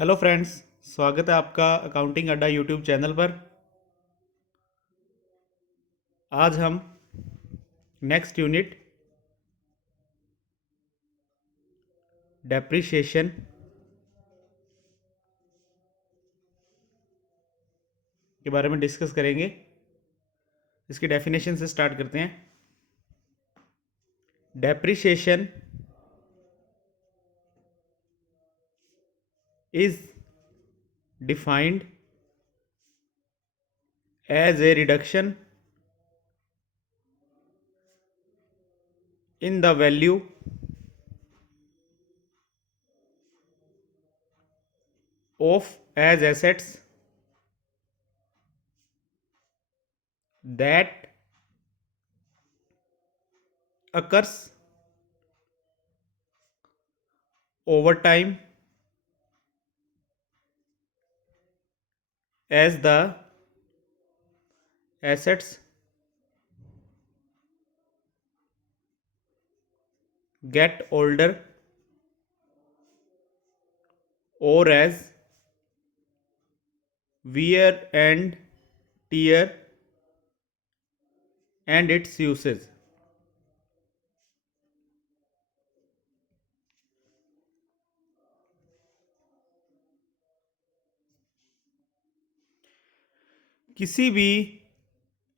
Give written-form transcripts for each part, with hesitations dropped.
Hello friends. स्वागत है आपका अकाउंटिंग अड्डा यूट्यूब चैनल पर। आज हम नेक्स्ट यूनिट डेप्रिसिएशन के बारे में डिस्कस करेंगे। इसकी डेफिनेशन से स्टार्ट करते हैं। Depreciation is defined as a reduction in the value of as assets that occurs over time as the assets get older or as wear and tear and its uses। किसी भी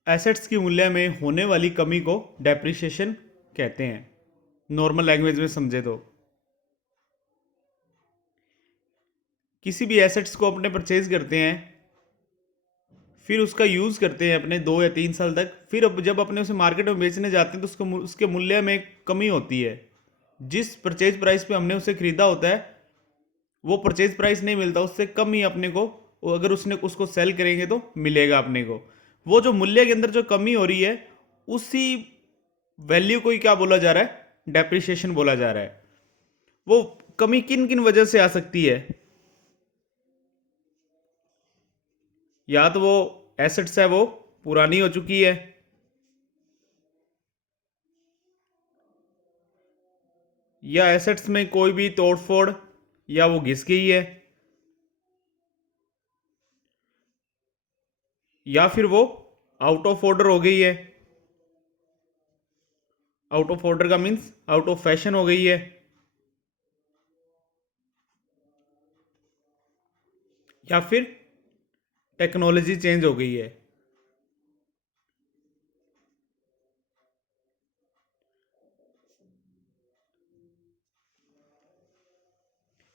assets की मूल्य में होने वाली कमी को डेप्रिसिएशन कहते हैं। नॉर्मल लैंग्वेज में समझे तो किसी भी एसेट्स को अपने परचेज करते हैं, फिर उसका यूज़ करते हैं अपने 2 या 3 साल तक, फिर अब जब अपने उसे मार्केट में बेचने जाते हैं तो उसके मूल्य में कमी होती है। जिस परचेज प्राइस पे हमने उसे खरीदा होता है वो परचेज प्राइस नहीं मिलता, उससे कम ही अपने को अगर उसको सेल करेंगे तो मिलेगा अपने को। वो जो मूल्य के अंदर जो कमी हो रही है उसी वैल्यू को ही क्या बोला जा रहा है? डेप्रिसिएशन बोला जा रहा है। वो कमी किन किन वजह से आ सकती है? या तो वो एसेट्स है वो पुरानी हो चुकी है, या एसेट्स में कोई भी तोड़ फोड़ या वो घिस गई है, या फिर वो आउट ऑफ ऑर्डर हो गई है। आउट ऑफ ऑर्डर का मीन्स आउट ऑफ फैशन हो गई है, या फिर टेक्नोलॉजी चेंज हो गई है।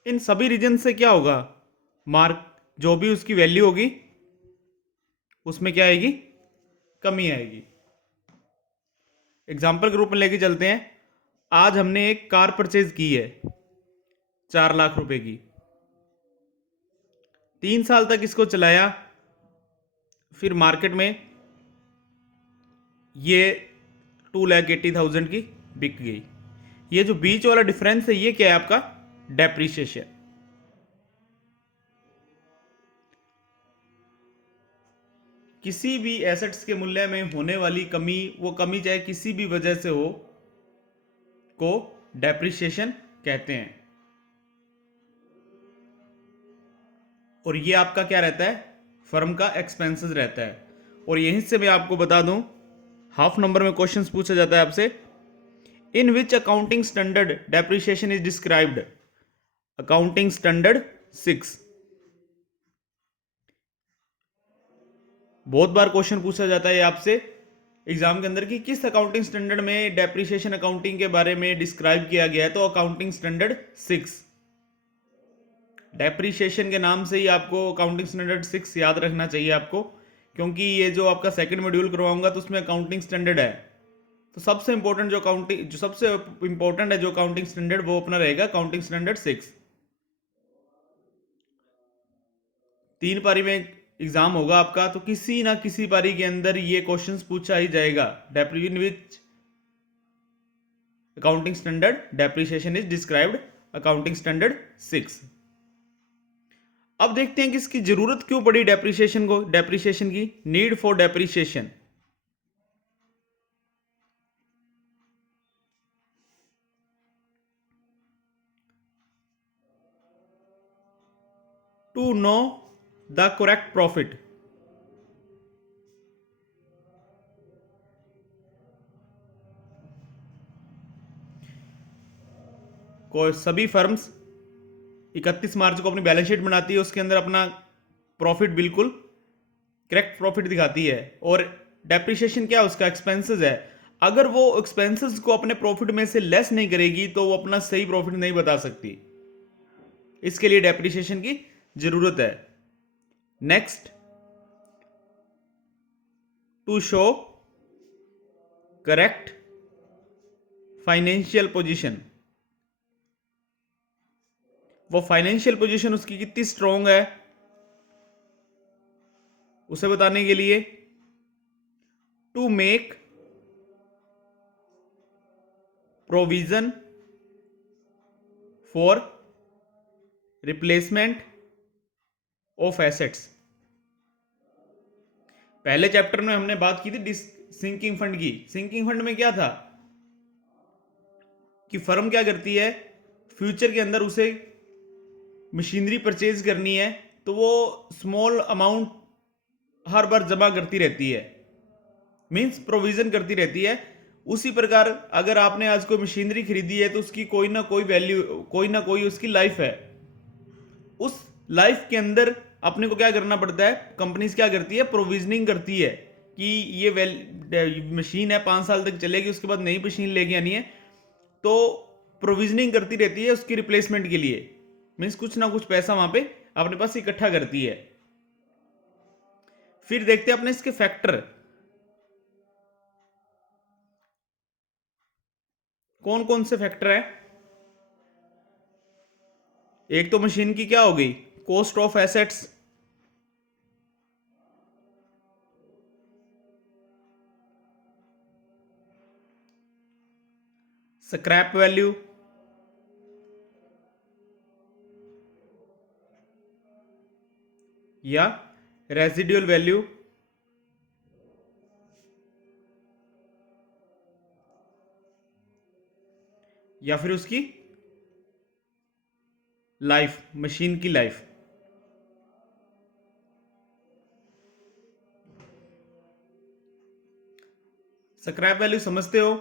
इन सभी रीजन से क्या होगा? मार्क जो भी उसकी वैल्यू होगी उसमें क्या आएगी? कमी आएगी। एग्जाम्पल के रूप में लेके चलते हैं। आज हमने एक कार परचेज की है 4 लाख रुपए की। 3 साल तक इसको चलाया, फिर मार्केट में ये 2,80,000 की बिक गई। ये जो बीच वाला डिफरेंस है ये क्या है? आपका डेप्रिसिएशन। किसी भी एसेट्स के मूल्य में होने वाली कमी, वो कमी चाहे किसी भी वजह से हो, को डेप्रिसिएशन कहते हैं। और ये आपका क्या रहता है? फर्म का एक्सपेंसेस रहता है। और यहीं से मैं आपको बता दूं, हाफ नंबर में क्वेश्चंस पूछा जाता है आपसे, in which accounting standard depreciation is described? Accounting standard 6। बहुत बार क्वेश्चन पूछा जाता है आपसे एग्जाम के अंदर कि किस अकाउंटिंग स्टैंडर्ड में डेप्रिसिएशन अकाउंटिंग के बारे में डिस्क्राइब किया गया है, तो अकाउंटिंग स्टैंडर्ड 6। डेप्रिसिएशन के नाम से ही आपको अकाउंटिंग स्टैंडर्ड 6 याद रखना चाहिए आपको, क्योंकि ये जो आपका सेकंड मॉड्यूल करवाऊंगा तो उसमें अकाउंटिंग स्टैंडर्ड है। तो सबसे इंपॉर्टेंट जो सबसे इंपॉर्टेंट है जो अकाउंटिंग स्टैंडर्ड, वो अपना रहेगा अकाउंटिंग स्टैंडर्ड 6। 3 पारी में एग्जाम होगा आपका, तो किसी ना किसी पारी के अंदर ये क्वेश्चंस पूछा ही जाएगा। In which accounting standard depreciation is described, accounting standard 6। अब देखते हैं कि इसकी जरूरत क्यों पड़ी डेप्रिसिएशन को, डेप्रिसिएशन की need for depreciation. To know the correct profit. को सभी फर्म्स 31 मार्च को अपनी बैलेंस शीट बनाती है, उसके अंदर अपना प्रॉफिट बिल्कुल करेक्ट प्रॉफिट दिखाती है। और डेप्रिसिएशन क्या है, उसका एक्सपेंसेस है। अगर वो एक्सपेंसेस को अपने प्रॉफिट में से लेस नहीं करेगी तो वो अपना सही प्रॉफिट नहीं बता सकती, इसके लिए डेप्रिसिएशन की जरूरत है। Next, to show correct financial position. वो फाइनेंशियल पोजीशन उसकी कितनी स्ट्रांग है उसे बताने के लिए to make provision for replacement of assets. पहले चैप्टर में हमने बात की थी सिंकिंग फंड की। सिंकिंग फंड में क्या था कि फर्म क्या करती है, फ्यूचर के अंदर उसे मशीनरी परचेज करनी है तो वो स्मॉल अमाउंट हर बार जमा करती रहती है, मींस प्रोविजन करती रहती है। उसी प्रकार अगर आपने आज कोई मशीनरी खरीदी है तो उसकी कोई ना कोई वैल्यू, कोई ना कोई उसकी लाइफ है। उस लाइफ के अंदर अपने को क्या करना पड़ता है, कंपनीज क्या करती है, प्रोविजनिंग करती है कि ये मशीन है 5 साल तक चलेगी, उसके बाद नई मशीन लेके आनी है, तो प्रोविजनिंग करती रहती है उसकी रिप्लेसमेंट के लिए। मीन्स कुछ ना कुछ पैसा वहां पे अपने पास इकट्ठा करती है। फिर देखते हैं अपने इसके फैक्टर, कौन कौन से फैक्टर है। एक तो मशीन की क्या हो गई, cost of assets, scrap value, या रेजिडुअल वैल्यू, या फिर उसकी लाइफ, मशीन की लाइफ। स्क्रैप वैल्यू समझते हो,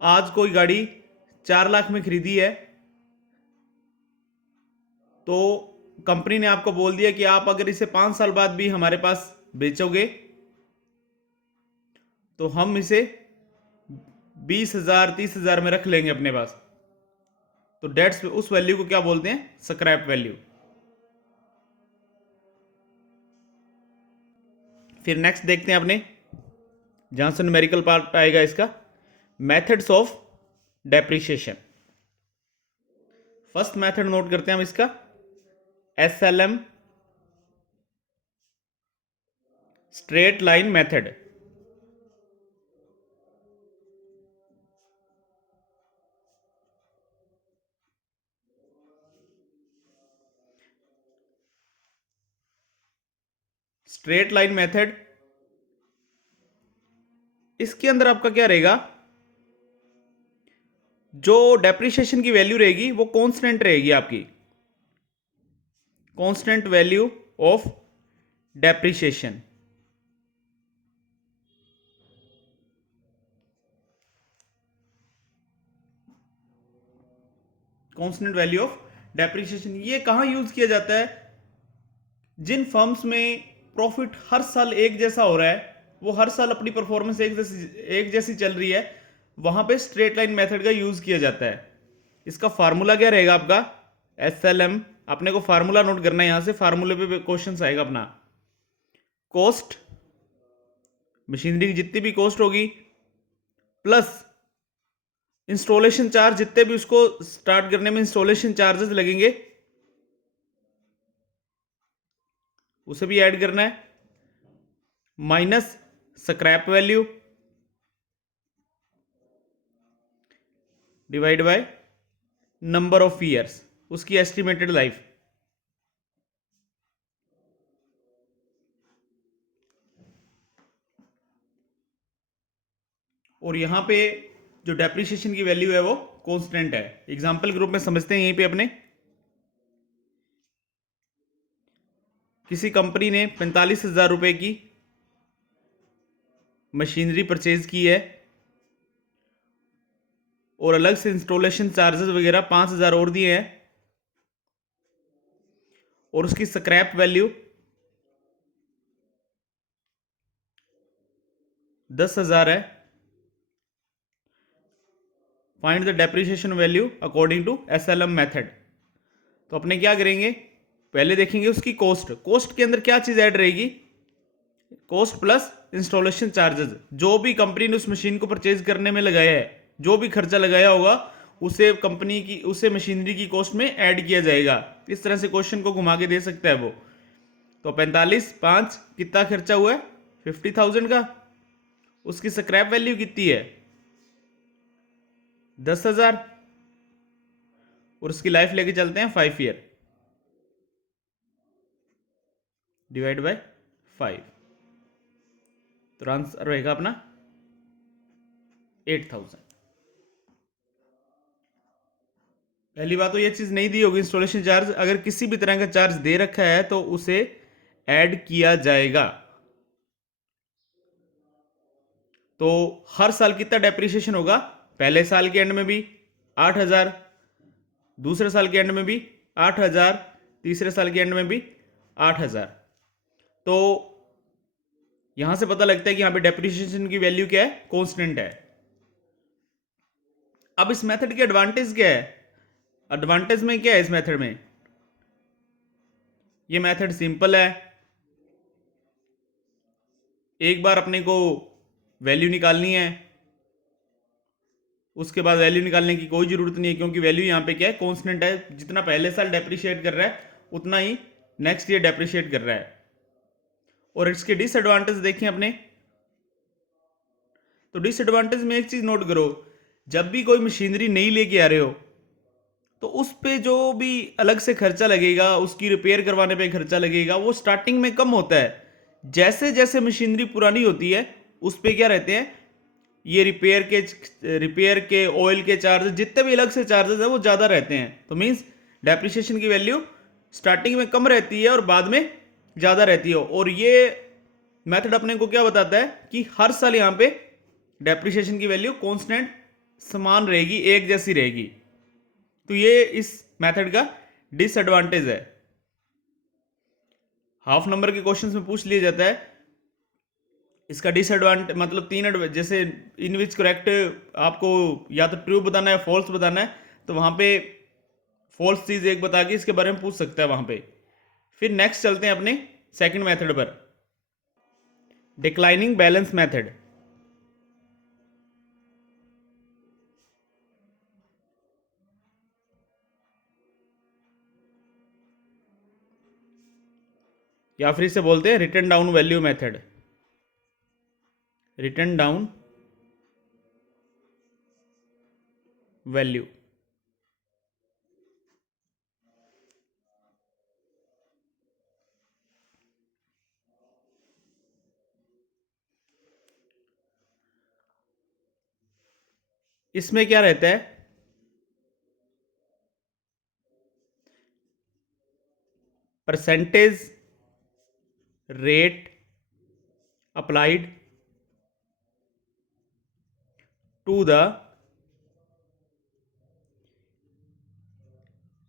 आज कोई गाड़ी 4 लाख में खरीदी है तो कंपनी ने आपको बोल दिया कि आप अगर इसे 5 साल बाद भी हमारे पास बेचोगे तो हम इसे 20,000 30,000 में रख लेंगे अपने पास। तो डेट्स उस वैल्यू को क्या बोलते हैं, स्क्रैप वैल्यू। फिर नेक्स्ट देखते हैं अपने, जहां से न्यूमेरिकल पार्ट आएगा इसका, methods of depreciation. First method note करते हैं हम इसका, SLM, straight line method. Straight line method, इसके अंदर आपका क्या रहेगा, जो डेप्रिसिएशन की वैल्यू रहेगी वो कांस्टेंट रहेगी आपकी, constant value of depreciation. Constant value of depreciation ये कहां यूज किया जाता है, जिन फर्म्स में प्रॉफिट हर साल एक जैसा हो रहा है, वो हर साल अपनी परफॉर्मेंस एक जैसी चल रही है, वहां पे स्ट्रेट लाइन मेथड का यूज किया जाता है। इसका फार्मूला क्या रहेगा आपका, SLM, अपने को फार्मूला नोट करना है, यहां से फार्मूले पे क्वेश्चन आएगा अपना। कॉस्ट, मशीनरी की जितनी भी कॉस्ट होगी, प्लस इंस्टॉलेशन चार्ज, जितने भी उसको स्टार्ट करने में इंस्टॉलेशन चार्जेस लगेंगे उसे भी ऐड करना है, minus scrap value divide by number of years, उसकी एस्टिमेटेड लाइफ। और यहां पे जो डेप्रिसिएशन की वैल्यू है वो कांस्टेंट है। एग्जांपल के रूप में समझते हैं यहीं पे अपने, किसी कंपनी ने 45,000 रुपये की मशीनरी परचेज की है और अलग से इंस्टॉलेशन चार्जेस वगैरह 5,000 और दिए हैं, और उसकी स्क्रैप वैल्यू 10,000 है। Find the depreciation value according to SLM method. तो अपने क्या करेंगे, पहले देखेंगे उसकी कॉस्ट। कॉस्ट के अंदर क्या चीज़ ऐड रहेगी, कॉस्ट प्लस इंस्टॉलेशन चार्जेस। जो भी कंपनी ने उस मशीन को परचेज करने में लगाया है, जो भी खर्चा लगाया होगा, उसे कंपनी की, उसे मशीनरी की कॉस्ट में ऐड किया जाएगा। इस तरह से क्वेश्चन को घुमा के दे सकता है वो। तो 45/5 कितना खर्चा हुआ है, 50,000 का। उसकी स्क्रैप वैल्यू कितनी है, 10,000, और उसकी लाइफ लेके चलते हैं 5 ईयर, डिवाइड बाय 5। तो आंसर रहेगा अपना 8,000। पहली बात तो ये चीज़ नहीं दी होगी इंस्टॉलेशन चार्ज। अगर किसी भी तरह का चार्ज दे रखा है तो उसे ऐड किया जाएगा। तो हर साल कितना डेप्रिसिएशन होगा, पहले साल के एंड में भी 8,000, दूसरे साल के एंड में भी 8,000, तीसरे साल के एंड में भी 8,000। तो यहां से पता लगता है कि यहां पे डेप्रिसिएशन की वैल्यू क्या है, कांस्टेंट है। अब इस मेथड की एडवांटेज क्या है, एडवांटेज में क्या है इस मेथड में, ये मेथड सिंपल है। एक बार अपने को वैल्यू निकालनी है, उसके बाद वैल्यू निकालने की कोई ज़रूरत नहीं है, क्योंकि वैल्यू यहाँ पे क्या है, कांस्टेंट है। जितना पहले साल डेप्रिशिएट कर रहा है उतना ही नेक्स्ट ईयर डेप्रिशिएट कर रहा है। और इसके डिसएडवांटेज देखें अपने, तो डिसएडवांटेज में एक चीज़ नोट करो, जब भी कोई मशीनरी नई लेके आ रहे हो तो उस पे जो भी अलग से खर्चा लगेगा, उसकी रिपेयर करवाने पे खर्चा लगेगा, वो स्टार्टिंग में कम होता है। जैसे जैसे मशीनरी पुरानी होती है उस पे क्या रहते हैं, ये रिपेयर के ऑयल के चार्जेस, जितने भी अलग से चार्जेस हैं वो ज़्यादा रहते हैं। तो मीन्स डेप्रिसिएशन की वैल्यू स्टार्टिंग में कम रहती है और बाद में ज़्यादा रहती है। और ये मेथड अपने को क्या बताता है कि हर साल यहाँ पे डेप्रिसिएशन की वैल्यू कांस्टेंट समान रहेगी, एक जैसी रहेगी। तो ये इस मेथड का डिसएडवांटेज है। हाफ नंबर के क्वेश्चंस में पूछ लिया जाता है इसका डिसएडवांटेज, मतलब जैसे इन विच करेक्ट, आपको या तो ट्रू बताना है, फॉल्स बताना है, तो वहां पे फॉल्स चीज एक बता के इसके बारे में पूछ सकता है वहां पे। फिर नेक्स्ट चलते हैं अपने सेकंड मेथड पर, डिक्लाइनिंग बैलेंस मेथड। या फिर इसे बोलते हैं written down value method. Written down value, इसमें क्या रहता है, percentage rate applied to the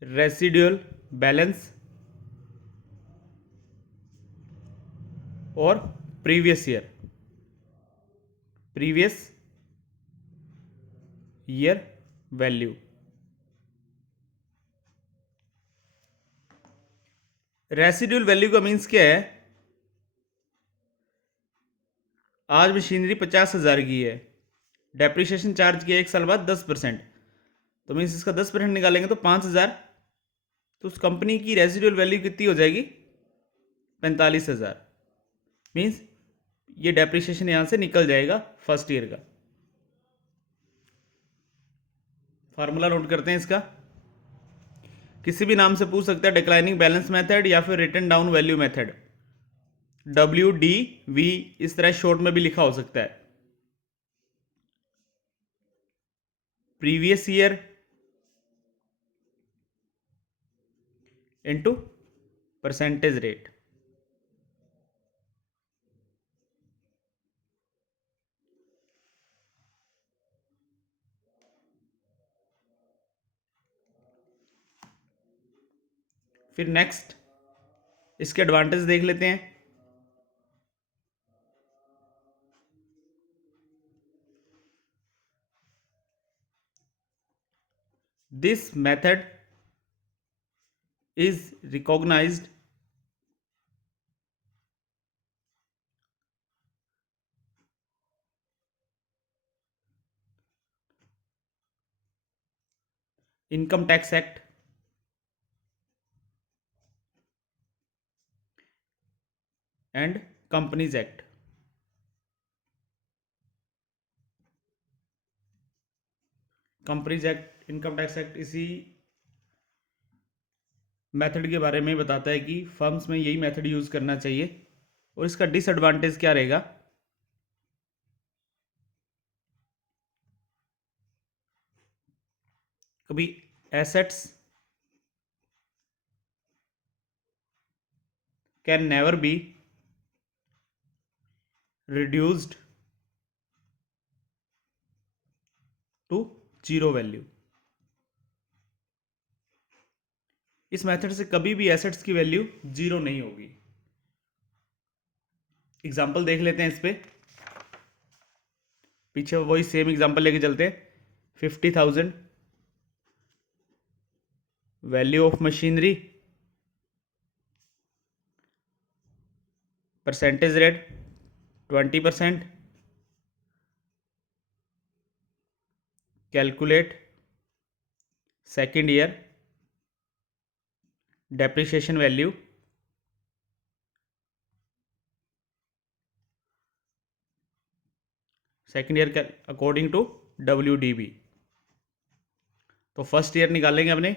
residual balance और previous year value. Residual value का मीन्स क्या है, आज मशीनरी 50,000 की है, डेप्रिसिएशन चार्ज किया एक साल बाद 10%, तो मीन्स इसका 10% निकालेंगे तो 5,000। तो उस कंपनी की रेसिडुअल वैल्यू कितनी हो जाएगी, 45,000। मीन्स ये डेप्रिसिएशन यहां से निकल जाएगा फर्स्ट ईयर का। फार्मूला नोट करते हैं इसका, किसी भी नाम से पूछ सकता है, डिक्लाइनिंग बैलेंस मेथड या फिर written down value method, WDV इस तरह शॉर्ट में भी लिखा हो सकता है। Previous year into percentage rate. फिर नेक्स्ट इसके एडवांटेज देख लेते हैं। This method is recognised income tax act and companies act. Companies act, income tax act इसी मेथड के बारे में बताता है कि फर्म्स में यही मेथड यूज करना चाहिए। और इसका डिसएडवांटेज क्या रहेगा? कभी assets can never be reduced to zero value. इस मेथड से कभी भी एसेट्स की वैल्यू जीरो नहीं होगी। एग्जाम्पल देख लेते हैं इस पे, पीछे वही सेम एग्जाम्पल लेके चलते हैं। 50,000 value of machinery, percentage rate 20%, calculate second year depreciation value, second year according to WDB। तो फर्स्ट ईयर निकालेंगे अपने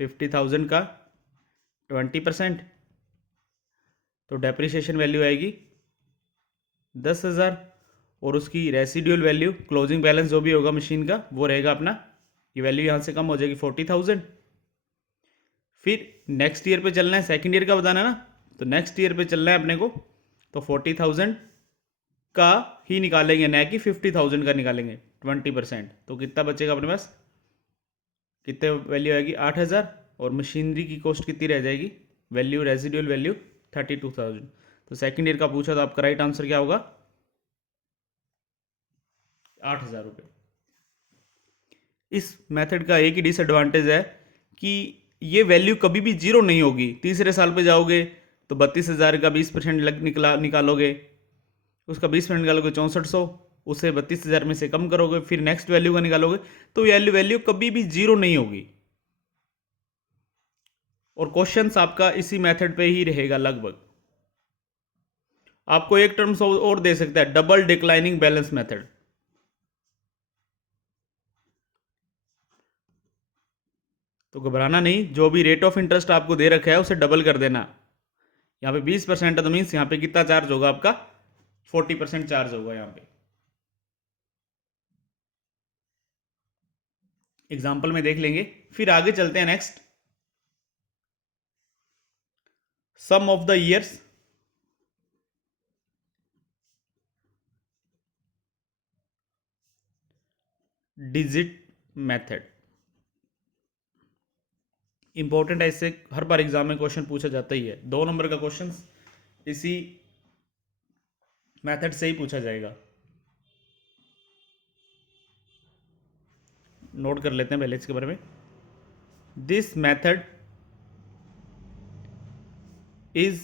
50,000 का 20%, तो डेप्रिसिएशन वैल्यू आएगी 10,000, और उसकी रेसिड्यूल वैल्यू क्लोजिंग बैलेंस जो भी होगा मशीन का वो रहेगा अपना, ये वैल्यू यहाँ से कम हो जाएगी 40,000। फिर नेक्स्ट ईयर पे चलना है, सेकेंड ईयर का बताना ना, तो नेक्स्ट ईयर पे चलना है अपने को, तो 40,000 का ही निकालेंगे, न कि 50,000 का निकालेंगे 20%। तो कितना बचेगा अपने पास, कितने वैल्यू आएगी 8,000, और मशीनरी की कॉस्ट कितनी रह जाएगी, वैल्यू रेजिडुअल वैल्यू 32,000। तो सेकेंड ईयर का पूछा तो आपका राइट आंसर क्या होगा, 8,000 रुपये। इस मेथड का एक ही डिसएडवांटेज है कि ये वैल्यू कभी भी जीरो नहीं होगी। तीसरे साल पे जाओगे तो 32,000 का 20% निकालोगे, उसका 20% निकालोगे 6400, उसे 32,000 में से कम करोगे, फिर नेक्स्ट वैल्यू का निकालोगे, तो वैल्यू कभी भी जीरो नहीं होगी। और क्वेश्चंस आपका इसी मेथड पे ही रहेगा लगभग। आपको एक टर्म्स और दे सकता है, डबल डिक्लाइनिंग बैलेंस मेथड। तो घबराना नहीं, जो भी रेट ऑफ इंटरेस्ट आपको दे रखा है उसे डबल कर देना। यहाँ पे 20% है तो मीन्स यहाँ पे कितना चार्ज होगा आपका, 40% चार्ज होगा यहाँ पे। एग्जाम्पल में देख लेंगे, फिर आगे चलते हैं next. Sum of the years digit method. Important है, इससे हर बार एग्जाम में क्वेश्चन पूछा जाता ही है। 2 नंबर का क्वेश्चन इसी मेथड से ही पूछा जाएगा। नोट कर लेते हैं पहले इसके बारे में। This method is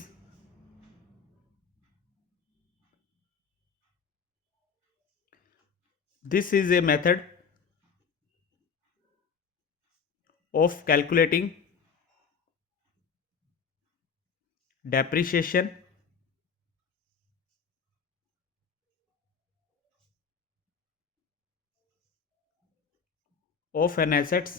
this is a method of calculating depreciation of an assets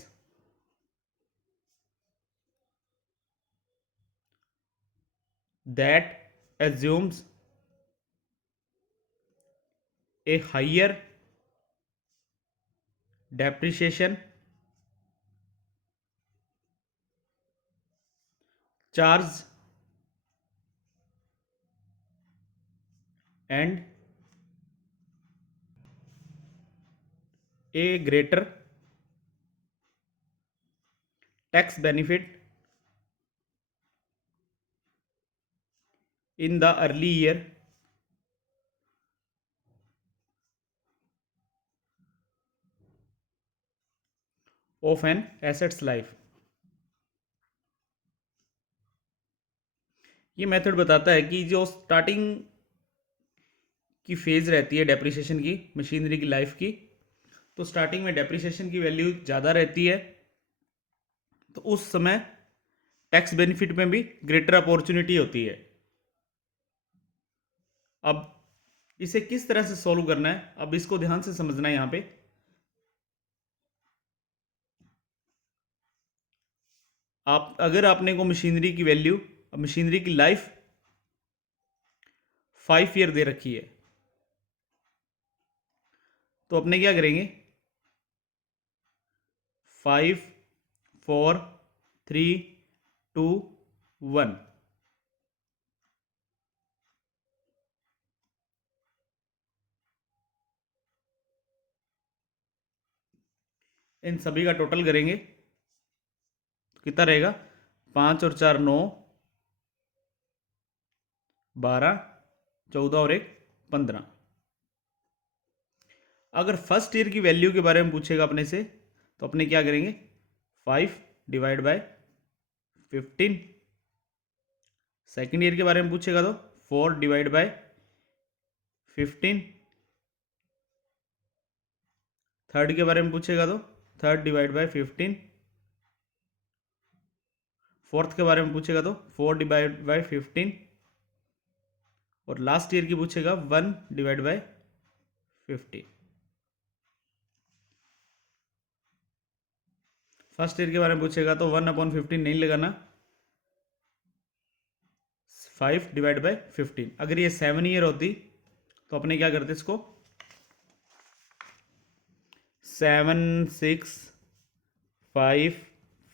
that assumes a higher depreciation charge and a greater tax benefit in the early year of an asset's life. ये method बताता है कि जो starting की phase रहती है depreciation की machinery की लाइफ की, तो स्टार्टिंग में डेप्रिसिएशन की वैल्यू ज़्यादा रहती है, तो उस समय टैक्स बेनिफिट में भी ग्रेटर अपॉर्चुनिटी होती है। अब इसे किस तरह से सॉल्व करना है, अब इसको ध्यान से समझना है। यहाँ पे आप अगर आपने को मशीनरी की वैल्यू, मशीनरी की लाइफ 5 ईयर दे रखी है, तो अपने क्या करेंगे, 5 4 3 2 1, इन सभी का टोटल करेंगे तो कितना रहेगा, 5 और 4 9, 12, 14 और 1 15। अगर फर्स्ट ईयर की वैल्यू के बारे में पूछेगा अपने से, तो अपने क्या करेंगे, 5 डिवाइड बाय 15। सेकेंड ईयर के बारे में पूछेगा तो 4 डिवाइड बाय 15। थर्ड के बारे में पूछेगा तो थर्ड डिवाइड बाय 15। फोर्थ के बारे में पूछेगा तो 4 डिवाइड बाय 15। और लास्ट ईयर की पूछेगा 1 डिवाइड बाय 50। फर्स्ट ईयर के बारे में पूछेगा तो 1/15 नहीं लगाना, 5 डिवाइड बाय 15। अगर ये 7 ईयर होती तो अपने क्या करते इसको, 7 6 5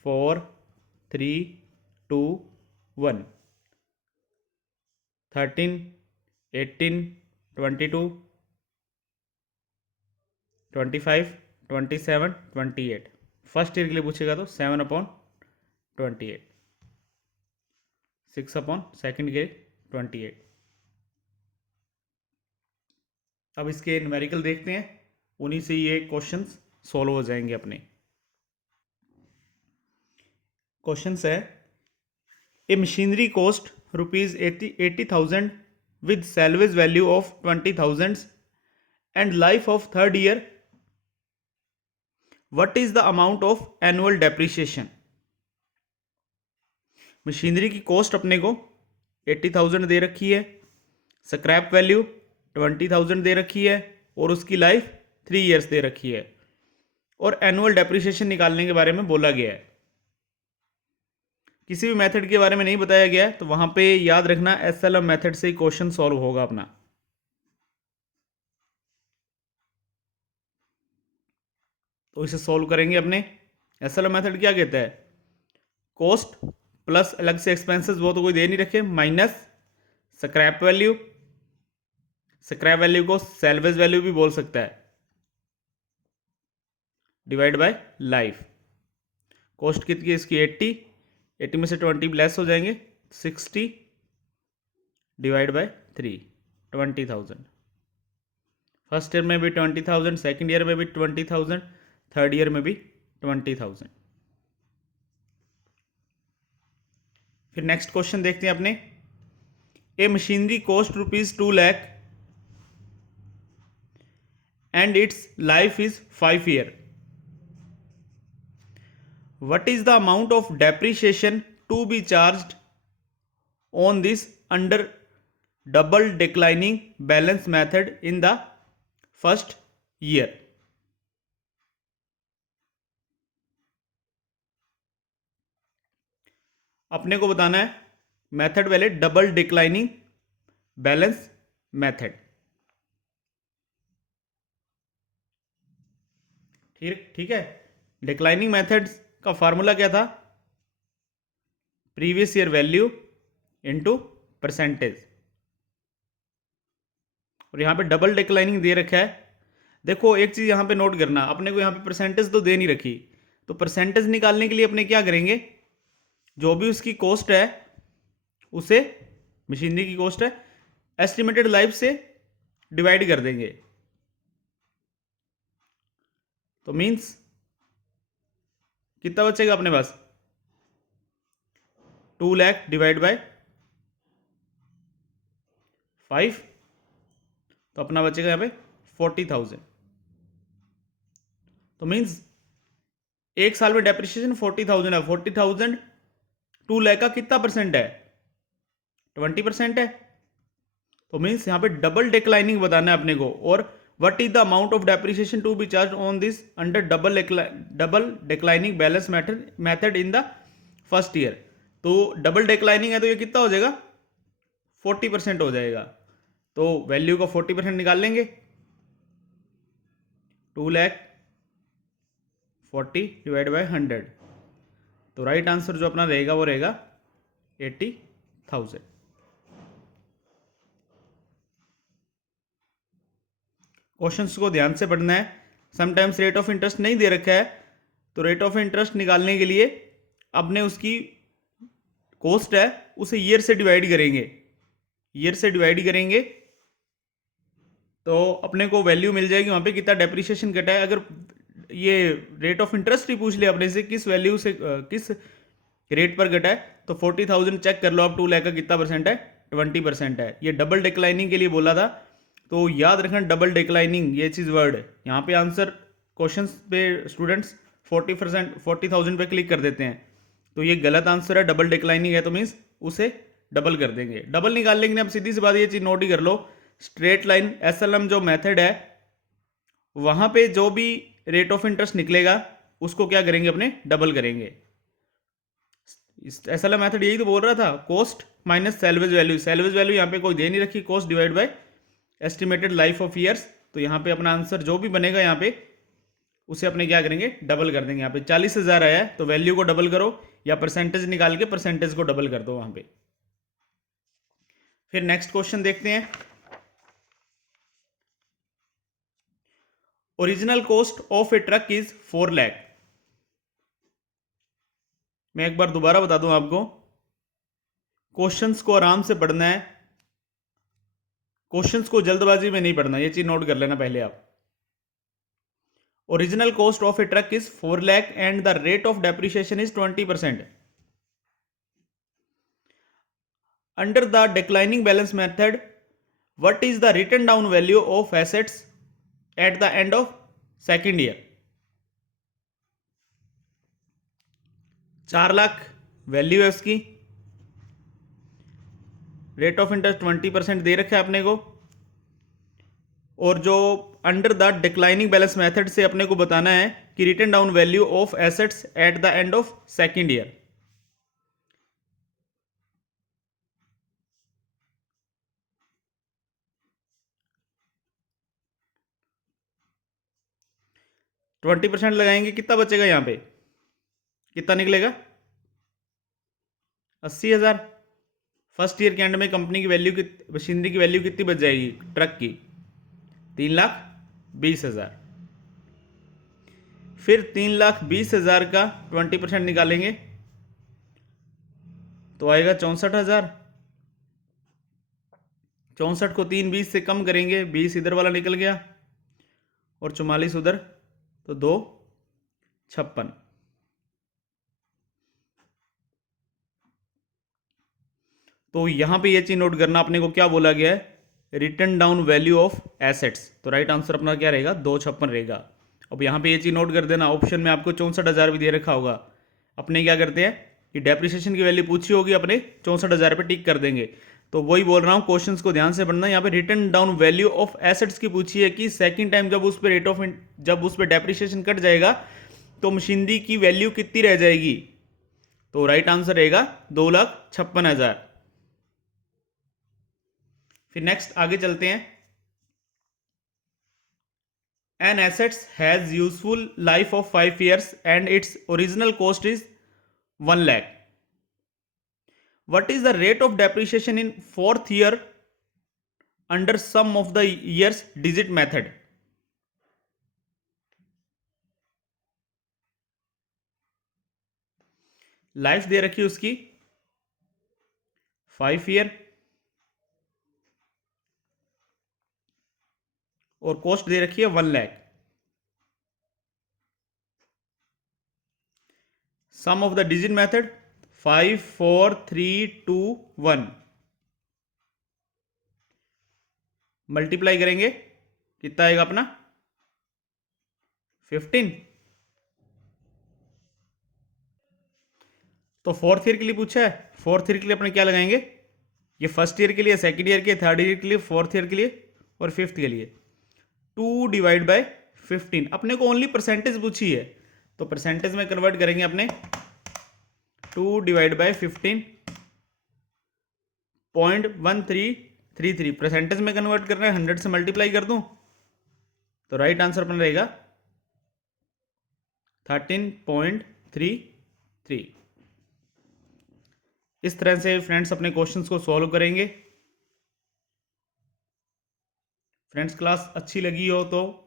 4 3 2 1, 13 18 22 25 27 28। फर्स्ट ईयर के लिए पूछेगा तो 7/28, 6 सेकेंड के 28। अब इसके न्यूमेरिकल देखते हैं, उन्हीं से ये क्वेश्चंस सॉल्व हो जाएंगे अपने। क्वेश्चंस है, ए machinery cost ₹80,000 with salvage value of 20,000 and life of third year. What is the amount of annual depreciation? Machinery की कॉस्ट अपने को 80,000 दे रखी है, स्क्रैप वैल्यू 20,000 दे रखी है, और उसकी लाइफ 3 ईयर्स दे रखी है, और एनुअल डेप्रिसिएशन निकालने के बारे में बोला गया है। किसी भी मेथड के बारे में नहीं बताया गया है, तो वहां पे याद रखना एसएलएम मेथड से ही क्वेश्चन सॉल्व होगा अपना। तो इसे सॉल्व करेंगे अपने। एसएलएम मेथड क्या कहता है, कॉस्ट प्लस अलग से एक्सपेंसेस, वो तो कोई दे नहीं रखे, minus scrap value, scrap value को सेल्वेज वैल्यू भी बोल सकता है, डिवाइड बाय लाइफ। कॉस्ट कितनी है इसकी 80 में से 20 लेस हो जाएंगे, 60 डिवाइड बाय 3, 20,000। फर्स्ट ईयर में भी 20,000, सेकेंड ईयर में भी 20,000, थर्ड ईयर में भी 20,000। फिर नेक्स्ट क्वेश्चन देखते हैं अपने, ए machinery cost ₹2 lakh and it's life is 5 year. What is the amount of depreciation to be charged on this under double declining balance method in the first year? अपने को बताना है मेथड वाले डबल डिक्लाइनिंग बैलेंस मेथड। ठीक है, declining method का formula क्या था, previous year value into percentage. और यहां पे डबल डिक्लाइनिंग दे रखा है। देखो एक चीज यहां पे नोट करना, अपने को यहां पे परसेंटेज तो दे नहीं रखी, तो परसेंटेज निकालने के लिए अपने क्या करेंगे, जो भी उसकी कॉस्ट है उसे मशीनरी की कॉस्ट है, एस्टिमेटेड लाइफ से डिवाइड कर देंगे। तो मीन्स कितना बचेगा अपने पास, 2 लाख डिवाइड बाय 5, तो अपना बचेगा यहाँ पे 40,000। तो मीन्स एक साल में डेप्रिसिएशन 40,000 है। 40,000 2 लाख का कितना परसेंट है, 20% है। तो मीन्स यहाँ पे डबल डिक्लाइनिंग बताना है अपने को। और what is the amount of depreciation to be charge on this under double declining balance method in the first year. तो डबल डिक्लाइनिंग है तो ये कितना हो जाएगा, 40% हो जाएगा। तो वैल्यू का 40% निकाल लेंगे, 2,40,000 डिवाइड बाय 100। तो राइट आंसर जो अपना रहेगा वो रहेगा 80,000। क्वेश्चंस को ध्यान से पढ़ना है। समटाइम्स रेट ऑफ इंटरेस्ट नहीं दे रखा है, तो रेट ऑफ इंटरेस्ट निकालने के लिए अपने उसकी कॉस्ट है उसे ईयर से डिवाइड करेंगे। ईयर से डिवाइड करेंगे तो अपने को वैल्यू मिल जाएगी वहां पे कितना डेप्रिसिएशन कटा है। अगर ये रेट ऑफ इंटरेस्ट ही पूछ लिया अपने से किस वैल्यू से किस रेट पर कटा है, तो 40,000 चेक कर लो आप, 2 लाख का कितना परसेंट है, 20% है। ये डबल डिक्लाइनिंग के लिए बोला था, तो याद रखना डबल डिक्लाइनिंग ये चीज़ वर्ड है। यहाँ पे आंसर क्वेश्चन पे स्टूडेंट्स 40,000 पे क्लिक कर देते हैं, तो ये गलत आंसर है। डबल डिक्लाइनिंग है तो मीन्स उसे डबल कर देंगे। डबल निकाल लेंगे। अब सीधी सी बात ये चीज़ नोट ही कर लो, स्ट्रेट लाइन एसएलएम जो मेथड है वहां पे जो भी रेट ऑफ इंटरेस्ट निकलेगा उसको क्या करेंगे, अपने डबल करेंगे। एसएलएम मेथड यही तो बोल रहा था, cost minus salvage value. Salvage value यहाँ पे कोई दे नहीं रखी, cost divide by estimated life of years. तो यहाँ पे अपना आंसर जो भी बनेगा यहाँ पे उसे अपने क्या करेंगे, डबल कर देंगे। यहाँ पे 40,000 आया है तो वैल्यू को डबल करो, या परसेंटेज निकाल के परसेंटेज को डबल कर दो वहां पे। फिर नेक्स्ट क्वेश्चन देखते हैं। Original cost of a truck is 4 lakh. मैं एक बार दोबारा बता दूं आपको, क्वेश्चंस को आराम से पढ़ना है, क्वेश्चंस को जल्दबाजी में नहीं पढ़ना, ये चीज नोट कर लेना पहले आप। Original cost of a truck is 4 lakh and the rate of depreciation is 20%। Under the declining balance method what is the written down value of assets at the end of second year. 4 lakh value है उसकी, rate of interest 20% दे रखा है अपने को, और जो under the declining balance method से अपने को बताना है कि written down value of assets at the end of second year. Twenty percent लगाएंगे, कितना बचेगा यहाँ पे, कितना निकलेगा, 80,000। फर्स्ट ईयर के एंड में कंपनी की वैल्यू की मशीनरी की वैल्यू कितनी बच जाएगी ट्रक की, 3,20,000। फिर 3,20,000 का 20% निकालेंगे तो आएगा 64,000। 64 को 3 20 से कम करेंगे, 20 इधर वाला निकल गया और 44 उधर, तो 2,56। तो यहां पे ये चीज नोट करना, अपने को क्या बोला गया है, return down value of assets. तो राइट आंसर अपना क्या रहेगा, 2,56 रहेगा। अब यहाँ पे ये चीज नोट कर देना, ऑप्शन में आपको 64,000 भी दे रखा होगा। अपने क्या करते हैं कि डेप्रिसिएशन की वैल्यू पूछी होगी, अपने 64,000 पे टिक कर देंगे। तो वही बोल रहा हूँ, क्वेश्चंस को ध्यान से पढ़ना। यहाँ पे return down value of assets की पूछी है कि सेकंड टाइम जब उस पर जब उस पर डेप्रिसिएशन कट जाएगा तो मशीनरी की वैल्यू कितनी रह जाएगी। तो राइट आंसर रहेगा 2,56,000। फिर नेक्स्ट आगे चलते हैं। An assets has useful life of 5 years and its original cost is 1 lakh। What is the rate of depreciation in fourth year under sum of the years digit method? Life दे रखी उसकी 5 year, और cost दे रखी है 1,00,000। Sum of the digit method 5 4 3 2 1, multiply करेंगे कितना आएगा अपना 15। तो फोर्थ ईयर के लिए पूछा है, फोर्थ ईयर के लिए अपने क्या लगाएंगे, ये फर्स्ट ईयर के लिए, सेकंड ईयर के, थर्ड ईयर के लिए, फोर्थ ईयर के लिए और फिफ्थ के लिए। 2 डिवाइड बाय 15, अपने को ओनली परसेंटेज पूछी है तो परसेंटेज में कन्वर्ट करेंगे अपने 2 डिवाइड बाय 15 0.1333, परसेंटेज में कन्वर्ट करना है, 100 से मल्टीप्लाई कर दूं तो राइट आंसर अपना रहेगा 13.33। इस तरह से फ्रेंड्स अपने क्वेश्चंस को सॉल्व करेंगे। फ्रेंड्स क्लास अच्छी लगी हो तो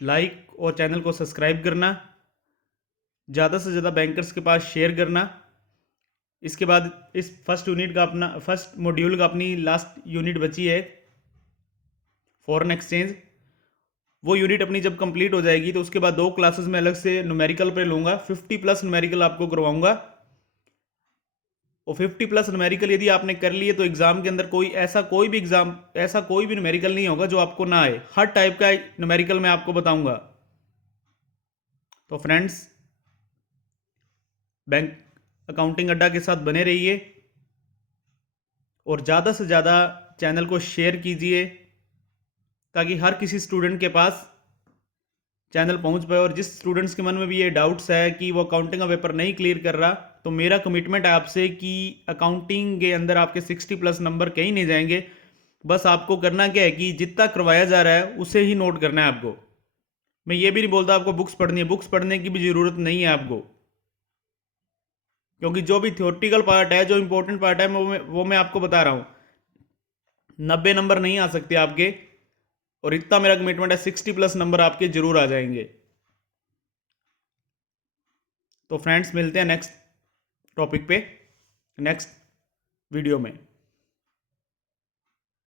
लाइक और चैनल को सब्सक्राइब करना, ज़्यादा से ज़्यादा बैंकर्स के पास शेयर करना। इसके बाद इस फर्स्ट यूनिट का अपना फर्स्ट मॉड्यूल का अपनी लास्ट यूनिट बची है फॉरेन एक्सचेंज, वो यूनिट अपनी जब कंप्लीट हो जाएगी तो उसके बाद 2 क्लासेस में अलग से न्यूमेरिकल पे लूँगा, 50+ न्यूमेरिकल आपको करवाऊँगा। और 50+ न्यूमेरिकल यदि आपने कर लिए तो एग्जाम के अंदर कोई भी न्यूमेरिकल नहीं होगा जो आपको ना आए, हर टाइप का न्यूमेरिकल मैं आपको बताऊंगा। तो फ्रेंड्स बैंक अकाउंटिंग अड्डा के साथ बने रहिए और ज़्यादा से ज़्यादा चैनल को शेयर कीजिए ताकि हर किसी स्टूडेंट के पास चैनल पहुंच पाए। और जिस स्टूडेंट्स के मन में भी ये डाउट्स है कि वो अकाउंटिंग का पेपर नहीं क्लियर कर रहा, तो मेरा कमिटमेंट है आपसे कि अकाउंटिंग के अंदर आपके 60+ नंबर कहीं नहीं जाएंगे। बस आपको करना क्या है कि जितना करवाया जा रहा है उसे ही नोट करना है आपको। मैं ये भी नहीं बोलता आपको बुक्स पढ़नी है, बुक्स पढ़ने की भी ज़रूरत नहीं है आपको, क्योंकि जो भी थियोरटिकल पार्ट है, जो इंपॉर्टेंट पार्ट है, वो मैं आपको बता रहा हूँ। 90 नंबर नहीं आ सकते आपके, और इतना मेरा कमिटमेंट है 60+ नंबर आपके जरूर आ जाएंगे। तो फ्रेंड्स मिलते हैं नेक्स्ट टॉपिक पे, नेक्स्ट वीडियो में।